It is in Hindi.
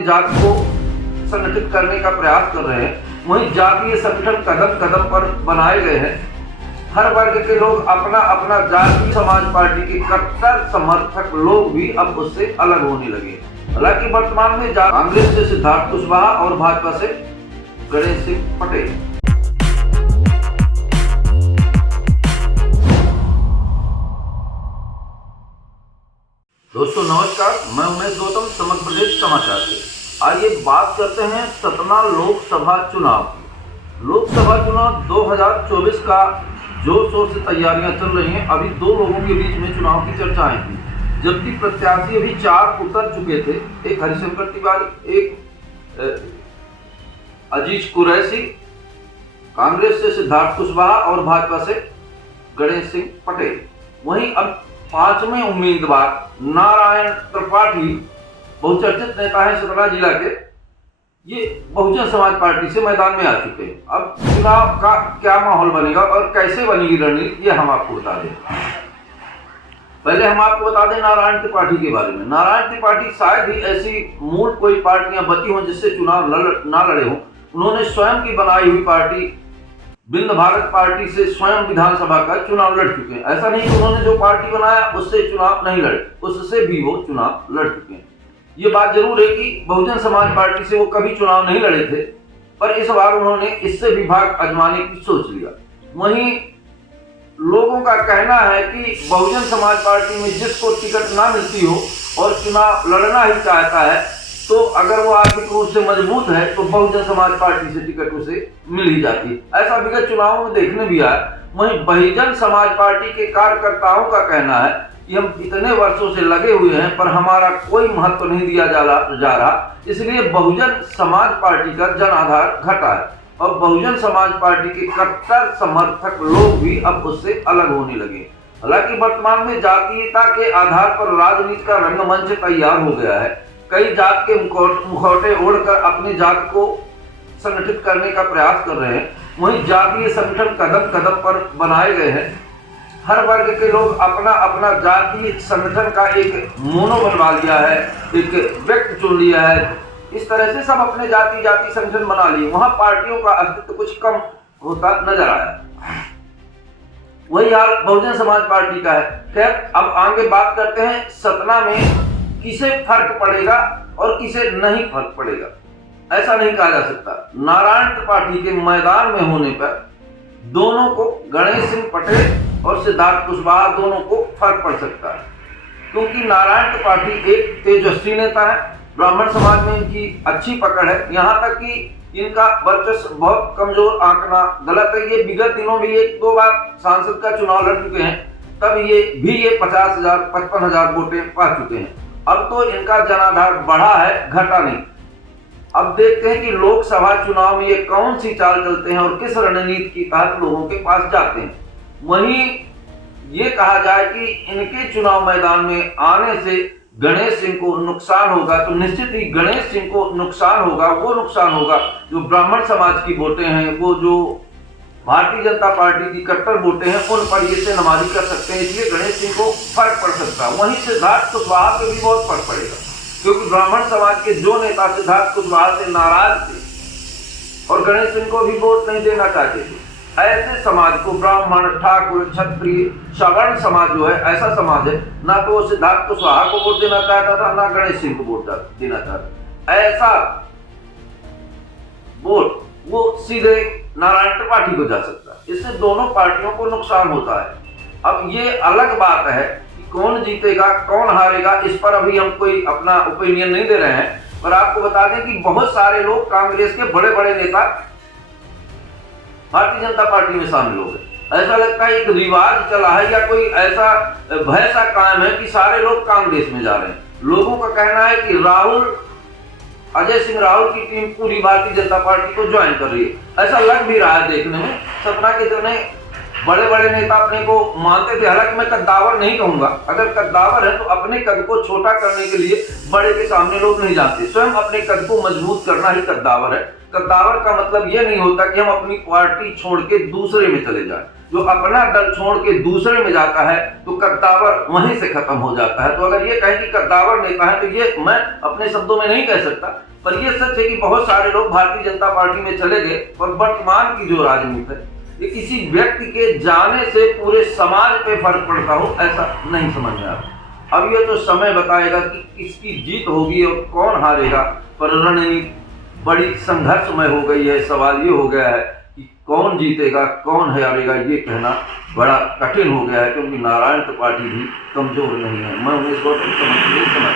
जात को संगठित करने का प्रयास कर रहे हैं, वहीं जातीय संगठन कदम कदम पर बनाए गए हैं। हर वर्ग के लोग अपना अपना जातीय समाज पार्टी के कट्टर समर्थक लोग भी अब उससे अलग होने लगे। हालांकि वर्तमान में कांग्रेस से सिद्धार्थ कुशवाहा और भाजपा से गणेश सिंह पटेल। दोस्तों नमस्कार, मैं उमेश गौतम, समग्र प्रदेश समाचार से। आइए बात करते हैं सतना लोकसभा चुनाव की। लोकसभा चुनाव 2024 का जोर शोर से तैयारियां चल रही हैं। अभी दो लोगों के बीच में चुनाव की चर्चाएं थी, जबकि प्रत्याशी अभी 4 उतर चुके थे। एक हरिशंकर तिवारी, एक अजीज कुरैशी, कांग्रेस से सिद्धार्थ कुशवाहा और भाजपा से गणेश सिंह पटेल। वहीं अब 5वें उम्मीदवार नारायण त्रिपाठी, बहुचर्चित नेता है सतना जिला के, ये बहुजन समाज पार्टी से मैदान में आ चुके हैं। अब चुनाव का क्या माहौल बनेगा और कैसे बनेगी रणनीति, ये हम आपको बता दें। पहले हम आपको बता दें नारायण त्रिपाठी के बारे में। नारायण त्रिपाठी शायद ही ऐसी मूल कोई पार्टियां बची हों जिससे चुनाव ना लड़े हों। उन्होंने स्वयं की बनाई हुई पार्टी बिंद भारत पार्टी से स्वयं विधानसभा का चुनाव लड़ चुके हैं। ऐसा नहीं कि उन्होंने जो पार्टी बनाया उससे चुनाव नहीं लड़े, उससे भी वो चुनाव लड़ चुके हैं। ये बात जरूर है कि बहुजन समाज पार्टी से वो कभी चुनाव नहीं लड़े थे, पर इस बार उन्होंने इससे भी भाग आजमाने की सोच लिया। वहीं लोगों का कहना है कि बहुजन समाज पार्टी में जिसको टिकट ना मिलती हो और चुनाव लड़ना ही चाहता है, तो अगर वो आर्थिक रूप से मजबूत है तो बहुजन समाज पार्टी से टिकट उसे मिल ही जाती है। ऐसा विगत चुनावों में देखने भी आया। वहीं बहुजन समाज पार्टी के कार्यकर्ताओं का कहना है कि हम इतने वर्षों से लगे हुए हैं पर हमारा कोई महत्व नहीं दिया जा रहा, इसलिए बहुजन समाज पार्टी का जनाधार घटा है और बहुजन समाज पार्टी के कट्टर समर्थक लोग भी अब उससे अलग होने लगे। हालांकि वर्तमान में जातीयता के आधार पर राजनीति का रंगमंच तैयार हो गया है। कई जात के मुखौटे ओढ़कर अपनी जात को संगठित करने का प्रयास कर रहे हैं, वहीं जातीय संगठन कदम कदम पर बनाए गए हैं। हर वर्ग के लोग अपना अपना जातीय संगठन का एक मोनो बनवा लिया है, एक व्यक्ति चुन लिया है। इस तरह से सब अपने जाति संगठन बना लिए। वहां पार्टियों का अस्तित्व कुछ कम होता नजर आया। वही हाल बहुजन समाज पार्टी का है। खैर, अब आगे बात करते हैं सतना में किसे फर्क पड़ेगा और किसे नहीं फर्क पड़ेगा। ऐसा नहीं कहा जा सकता। नारायण त्रिपाठी के मैदान में होने पर दोनों को, गणेश सिंह पटेल और सिद्धार्थ कुशवाहा, दोनों को फर्क पड़ सकता है, क्योंकि नारायण त्रिपाठी एक तेजस्वी नेता है। ब्राह्मण समाज में इनकी अच्छी पकड़ है, यहाँ तक कि इनका वर्चस्व बहुत कमजोर आंकना गलत है। ये विगत दिनों में 1-2 बार सांसद का चुनाव लड़ चुके हैं, तब ये 50,000 55,000 वोटें पा चुके हैं। अब तो इनका जनाधार बढ़ा है, घटा नहीं। अब देखते हैं कि लोकसभा चुनाव में ये कौन सी चाल चलते हैं और किस रणनीति के तहत लोगों के पास जाते हैं। वहीं ये कहा जाए कि इनके चुनाव मैदान में आने से गणेश सिंह को नुकसान होगा, तो निश्चित ही गणेश सिंह को नुकसान होगा। वो नुकसान होगा जो ब्राह्मण समाज की वोटें हैं, वो जो भारतीय जनता पार्टी की कट्टर वोटें हैं, उन पर ये से नमाजी कर सकते हैं। इसलिए गणेश सिंह को फर्क पड़ सकता है। वहीं सिद्धार्थ कुशवाहा पे भी बहुत फर्क पड़ेगा, क्योंकि ब्राह्मण समाज के जो नेता सिद्धार्थ कुशवाहा से नाराज थे और गणेश सिंह को भी वोट नहीं देना चाहते थे, ऐसे समाज को, ब्राह्मण, ठाकुर, क्षत्रिय, सवर्ण समाज जो है, ऐसा समाज है, ना तो वो सिद्धार्थ कुशवाहा को वोट देना चाहता था, ना गणेश सिंह को वोट देना चाहता। ऐसा वोट वो सीधे नारायण त्रिपाठी को जा सकता है। इससे दोनों पार्टियों को नुकसान होता है। अब ये अलग बात है कि कौन जीतेगा कौन हारेगा, इस पर अभी हम कोई अपना ओपिनियन नहीं दे रहे हैं, पर आपको बता दें कि बहुत सारे लोग कांग्रेस के बड़े बड़े नेता भारतीय जनता पार्टी में शामिल हो गए। ऐसा लगता है एक रिवाज चला है या कोई ऐसा भय सा कायम है कि सारे लोग कांग्रेस में जा रहे हैं। लोगों का कहना है कि अजय सिंह राहुल की टीम पूरी भारतीय जनता पार्टी को ज्वाइन कर रही है। ऐसा लग भी रहा है देखने में। सतना के जितने बड़े बड़े नेता अपने को मानते थे, हालांकि मैं कद्दावर नहीं कहूंगा, अगर कद्दावर है तो अपने कद को छोटा करने के लिए बड़े के सामने लोग नहीं जाते। स्वयं अपने कद को मजबूत करना ही कद्दावर है। कद्दावर का मतलब यह नहीं होता कि हम अपनी पार्टी छोड़ के दूसरे में चले जाएं। जो अपना दल छोड़ के दूसरे में जाता है तो कद्दावर वहीं से खत्म हो जाता है। तो अगर ये कहें कि कद्दावर नेता है तो ये मैं अपने शब्दों में नहीं कह सकता, पर ये सच है कि बहुत सारे लोग भारतीय जनता पार्टी में चले गए, पर वर्तमान की जो राजनीति है ये किसी व्यक्ति के जाने से पूरे समाज पे फर्क पड़ता हो ऐसा नहीं समझ में आता। अब ये तो समय बताएगा कि किसकी जीत होगी और कौन हारेगा, पर रणनीति बड़ी संघर्षमय हो गई है। सवाल ये हो गया है कि कौन जीतेगा कौन हारेगा ये कहना बड़ा कठिन हो गया है, क्योंकि नारायण त्रिपाठी भी कमजोर नहीं है। मैं उमेश गौतम, समझ